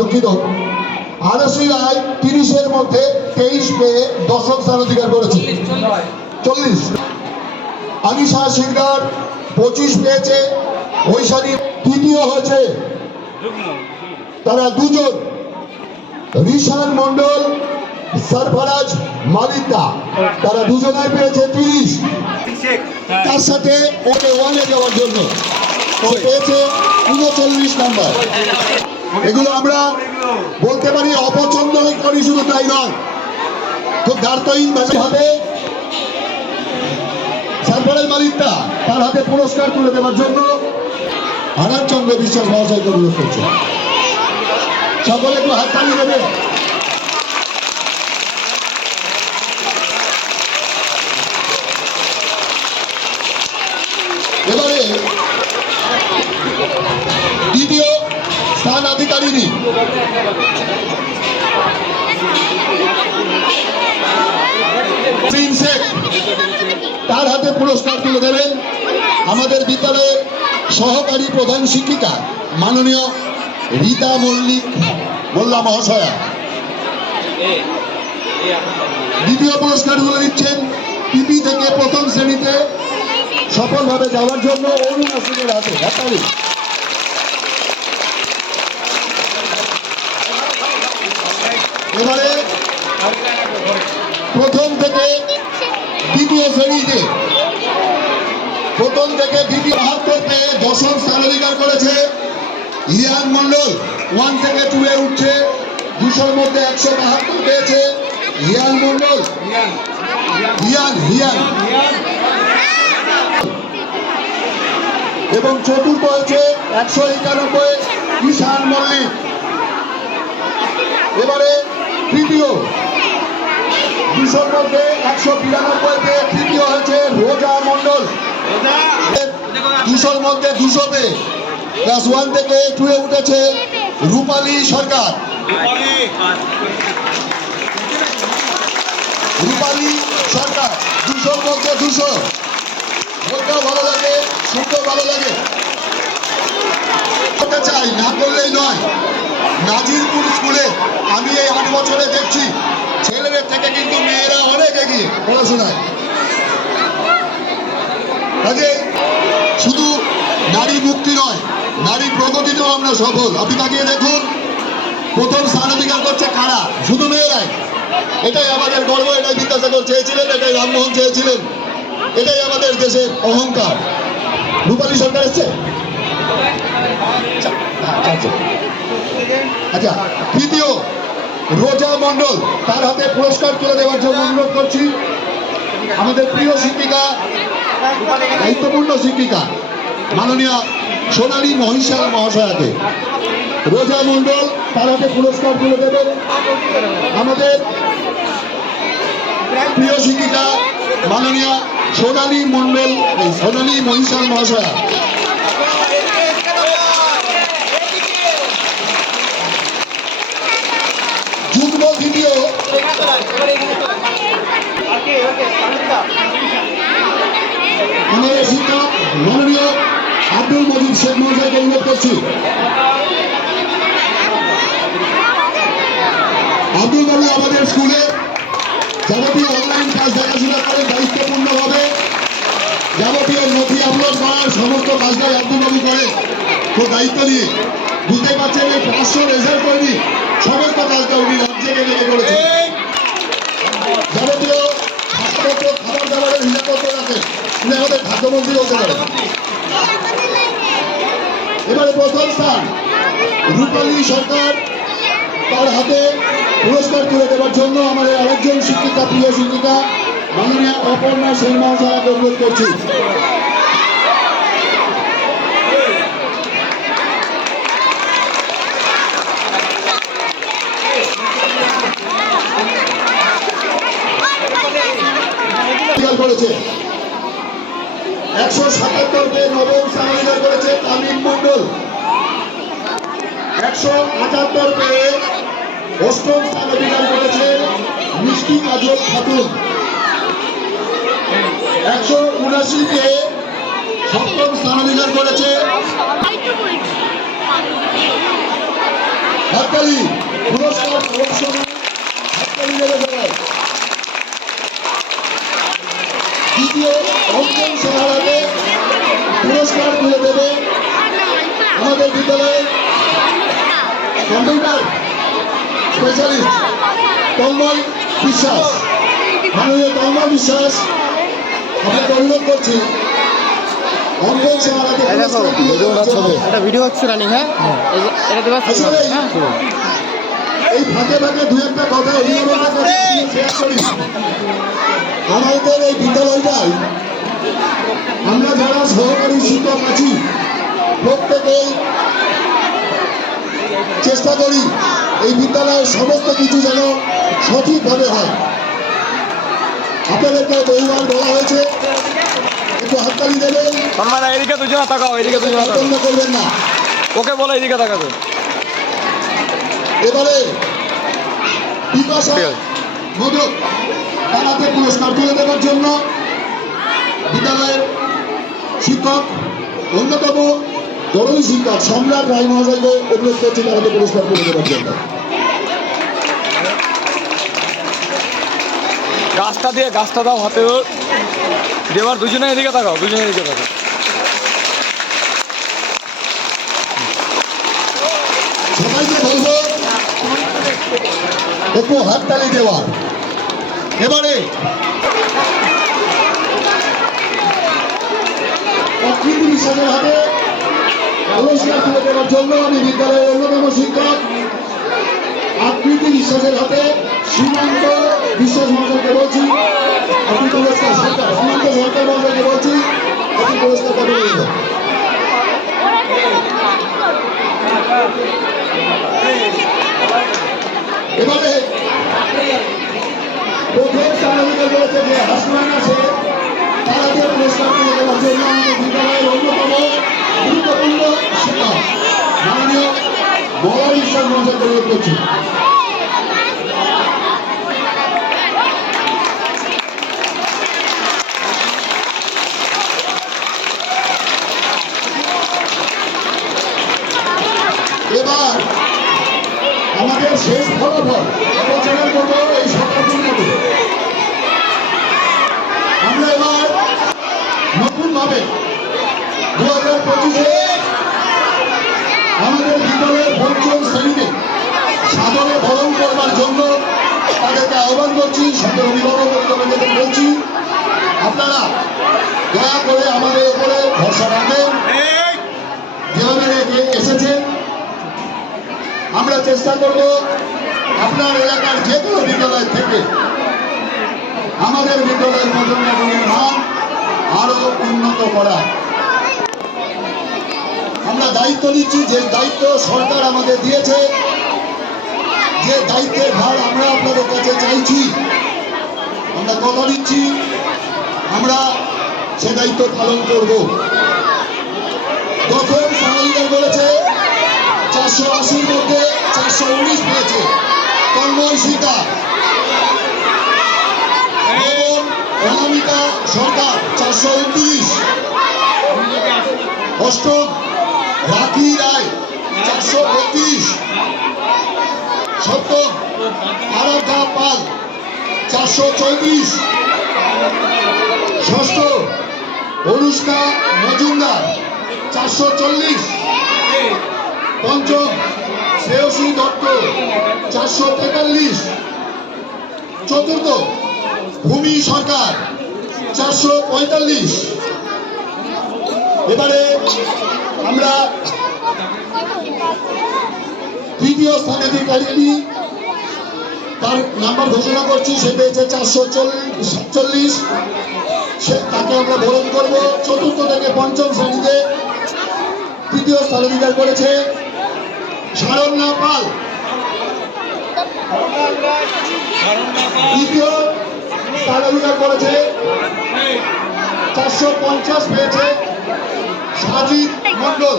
দুঃখিত। আরসি তিরিশের মধ্যে তেইশ পেয়ে দশম স্থান অধিকার করেছে। চল্লিশ। আনিশা সিকদার পঁচিশ পেয়েছে। ঐশানী তৃতীয় হয়েছে। তারা দুজন। রিশান মন্ডল সরফরাজ মালিকদা, তারা দুজনাই পেয়েছে তিরিশ। তার সাথে ওকে ওয়ানে যাওয়ার জন্য। পেয়েছে উনচল্লিশ নাম্বার। এগুলো আমরা বলতে পারি অপছন্দই করি শুধু তাই নয়। খুব দার্থহীন ভাবে সরফরাজ মালিকটা, তার হাতে পুরস্কার তুলে দেওয়ার জন্য হারান চন্দ্র বিশ্বাস মহাশয়কে অনুরোধ করছে। সকলে একটু হাত তালি দেবে এবারে দ্বিতীয় স্থান অধিকারিণী প্রিন্স শেখ তার হাতে পুরস্কার তুলে দেবেন আমাদের বিদ্যালয়ের সহকারী প্রধান শিক্ষিকা মাননীয় রীতা মল্লিক, মোল্লা মহাশয়া। দ্বিতীয় পুরস্কার তুলে দিচ্ছেন পিপি থেকে প্রথম শ্রেণীতে সফলভাবে যাওয়ার জন্য অরুণ আসিনের হাতে হাতালি এবারে প্রথম থেকে দ্বিতীয় শ্রেণীতে প্রথম থেকে দ্বিতীয় বাহাত্তর পেয়ে দশম স্থান অধিকার করেছে হিয়ান মন্ডল ওয়ান থেকে টু এ উঠছে, দুশোর মধ্যে একশো বাহাত্তর পেয়েছে হিয়ান মন্ডল হিয়ান হিয়ান এবং চতুর্থ হয়েছে একশো একানব্বই, ঈশান মল্লিক। এবারে তৃতীয়। দুশোর মধ্যে একশো বিরানব্বইতে তৃতীয় হয়েছে রোজা মন্ডল দুশোর মধ্যে দুশো পেয়ে ক্লাস ওয়ান থেকে টুয়ে উঠেছে রূপালী সরকার। রূপালী। সরকার দুশোর মধ্যে দুশো। বলতেও ভালো লাগে শুনতেও ভালো লাগে। করতে চাই না করলেই নয় নাজিরপুর স্কুলে আমি এই আট বছরে দেখছি ছেলেদের থেকে কিন্তু মেয়েরা অনেক এগিয়ে পড়াশোনায়। কাজে শুধু নারী মুক্তি নয় নারী প্রগতিতেও আমরা সফল। আপনি তাকিয়ে দেখুন প্রথম স্থান অধিকার করছে কারা? শুধু মেয়েরাই। এটাই আমাদের গর্ব এটাই বিদ্যাসাগর চেয়েছিলেন এটাই রামমোহন চেয়েছিলেন। এটাই আমাদের দেশের অহংকার। রূপালী সরকার এসছে? আচ্ছা, আচ্ছা, তৃতীয় রোজা মণ্ডল তার হাতে পুরস্কার তুলে দেওয়ার জন্য অনুরোধ করছি। আমাদের প্রিয় শিক্ষিকা দায়িত্বপূর্ণ শিক্ষিকা মাননীয় সোনালী মহিষাল মহাশয়াকে। রোজা মণ্ডল তার হাতে পুরস্কার তুলে দেবেন আমাদের প্রিয় শিক্ষিকা মাননীয় সোনালী এই সোনালী মহিষাল মহাশয়া। যুগ্ম দ্বিতীয় আমাদের শিক্ষক মাননীয় আব্দুল মজিদ শেখ মহাশয়কে অনুরোধ করছি। আব্দুল বাবু আমাদের স্কুলে যাবতীয় অনলাইন কাজ দেখাশোনা করে দায়িত্বপূর্ণভাবে যাবতীয় নথি আপলোড করার সমস্ত কাজটাই আব্দুল বাবু করে। তো দায়িত্ব নিয়ে বুঝতে পারছেন এই পাঁচশো রেজাল্ট করেনি সমস্ত কাজটা উনি রাজ্যকে লেগে করেছেন। যাবতীয় খাবার দাবারের হিসাবপত্র রাখেন। উনি আমাদের খাদ্যমন্ত্রী বলতে পারেন। এবারে প্রথম স্থান রূপালী সরকার তার হাতে পুরস্কার তুলে দেওয়ার জন্য আমাদের আরেকজন শিক্ষিকা প্রিয় শিক্ষিকা মাননীয় অপর্ণা সেন মহাশয়াকে অনুরোধ করছি। করেছে। একশো সাতাত্তর কে নবম স্থান করেছে তামিম মন্ডল। একশো আটাত্তর পেয়ে অষ্টম স্থান অধিকার করেছে মিষ্টি কাজল খাতুন। একশো উনাশি পেয়ে সপ্তম স্থান অধিকার করেছে হাততালি, পুরস্কার দ্বিতীয় পুরস্কার তুলে দেবে আমাদের বিদ্যালয়ের কম্পিউটার স্পেশালিস্ট বিশ্বাস। মাননীয় তন্ময় বিশ্বাস আপনাকে অনুরোধ করছি এটা ভিডিও হচ্ছে রানিং হ্যাঁ? এই যে- এটা দেওয়া হ্যাঁ? এই ফাঁকে ফাঁকে দু একটা কথা অভিভাবকের কাছে শেয়ার করি আমাদের এই বিদ্যালয়টাই আমরা যারা সহকারী শিক্ষক আছি প্রত্যেকেই চেষ্টা করি এই বিদ্যালয়ের সমস্ত কিছু যেন সঠিকভাবে হয়। আপনাদেরকে বহুবার বলা হয়েছে একটু হাততালি দেবেন। এদিকে দুজনে তাকাও এদিকে দুজনে করবেন না। ওকে বলো এদিকে তাকাবে এবারে। পুরস্কার তুলে দেওয়ার জন্য বিদ্যালয়ের শিক্ষক অন্যতম দরদি শিক্ষক সম্রাট রায় মহাশয়কে অনুরোধ করছি তারাকে পুরস্কার তুলে দেওয়ার জন্য। গাছটা দিয়ে গাছটা দাও হাতে। দেবার দুজনে এদিকে তাকাও দুজনে এদিকে তাকাও। সবাইকে বলব একটু হাততালি দেওয়ার এবারে অকৃতি বিশ্বাসের হাতে পুরস্কার তুলে দেওয়ার জন্য আমি বিদ্যালয়ের অন্যতম শিক্ষক। আকৃতি বিশ্বাসের হাতে সীমান্ত বিশ্বাস মহাশয়কে বলছি। আপনি পুরস্কার সরকার, সীমান্ত সরকার মহাশয়কে বলছি। এবারে প্রথম চালনীকে বলেছে যে পুরস্কার বিদ্যালয়ের অন্যতম গুরুত্বপূর্ণ শিক্ষক মাননীয় বড় ঈশ্বর মহাশয় অনুরোধ করছি এবার আমাদের শেষ ফলাফল বছরের মতো এই সপ্তাহের মতো আমরা এবার নতুন ভাবে দু হাজার পঁচিশে আমাদের বিদ্যালয়ের পঞ্চম শ্রেণীতে সাদরে বরণ করবার জন্য তাদেরকে আহ্বান করছি সকল অভিভাবক বক্তব্যদের বলছি আপনারা দয়া করে আমাদের উপরে ভরসা রাখবেন। যেভাবে রেখে এসেছেন আমরা চেষ্টা করব আপনার এলাকার যে কোনো বিদ্যালয় থেকে আমাদের বিদ্যালয়ের মদননগরের মান আরও উন্নত করা। আমরা দায়িত্ব নিচ্ছি যে দায়িত্ব সরকার আমাদের দিয়েছে যে দায়িত্বের ভার আমরা আপনাদের কাছে চাইছি, আমরা কথা দিচ্ছি, আমরা সে দায়িত্ব পালন করব। প্রথম সাংবাদিকার বলেছে, চারশো আশির মধ্যে চারশো উনিশ পেয়েছে। তন্ময় সীতা অনামিকা সরকার, চারশো উনত্রিশ। অষ্টম রাখি রায়, চারশো বত্রিশ। সপ্তম আরাধা পাল, চারশো চৌত্রিশ। ষষ্ঠ, অনুষ্কা মজুমদার, চারশো চল্লিশ। পঞ্চম, শ্রেয়সী দত্ত, চারশো তেতাল্লিশ। চতুর্থ, ভূমি সরকার, চারশো পঁয়তাল্লিশ। এবারে আমরা তৃতীয় স্থানাধিকারী তার নাম্বার ঘোষণা করছি, সে পেয়েছে চারশো চল্লিশ, সে তাকে আমরা বরণ করব। চতুর্থ থেকে পঞ্চম শ্রেণীতে তৃতীয় স্থানাধিকার করেছে শারণ্যা পাল। দ্বিতীয় স্থানাধিকার করেছে চারশো পঞ্চাশ, পেয়েছে সাজিদ মন্ডল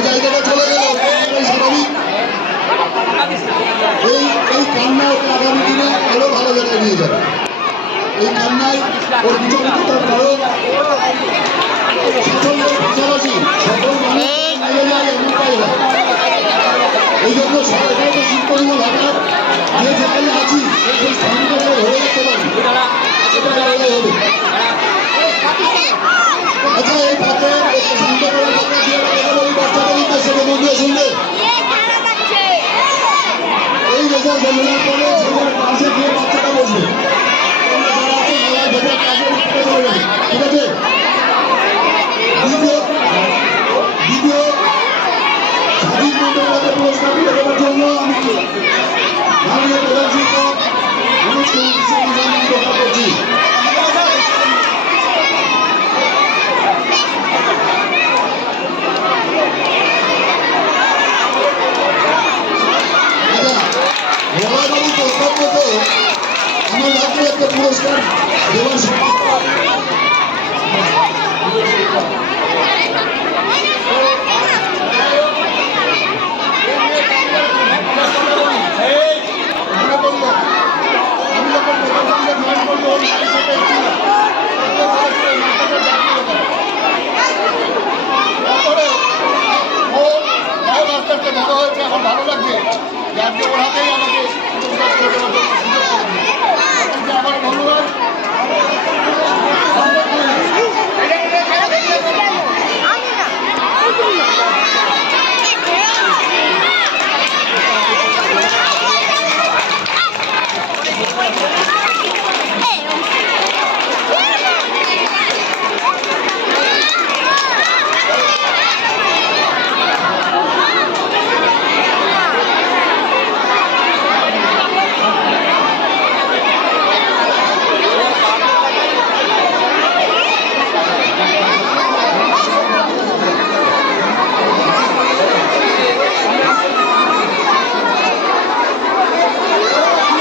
এই জায়গাটা চলে গেল। স্বাভাবিক এই এই কান্না আগামী দিনে আরও ভালো জায়গায় নিয়ে যাবে। এই কান্নায় ওর বিচলিততার কারণ। পাশাপাশি সকল হয়। এই জন্য সরকার তো শিল্পহীন ভাষার যে যেখানে আছি সেই স্থানকে ধরে রাখতে পারি। আচ্ছা এই একটু শান্ত করে দিয়ে বন্ধুরা শুনবে এই রেজাল্ট বেরোনোর পরে সেটার পাশে গিয়ে বাচ্চাটা বসবে। ঠিক আছে? দ্বিতীয় দ্বিতীয় স্বাধীন মন্ত্রণালয়কে পুরস্কার দেওয়ার জন্য আমি মাননীয় প্রধান শিক্ষক আমি করছি হয়েছে এখন ভালো লাগছে। যে আজকে ওর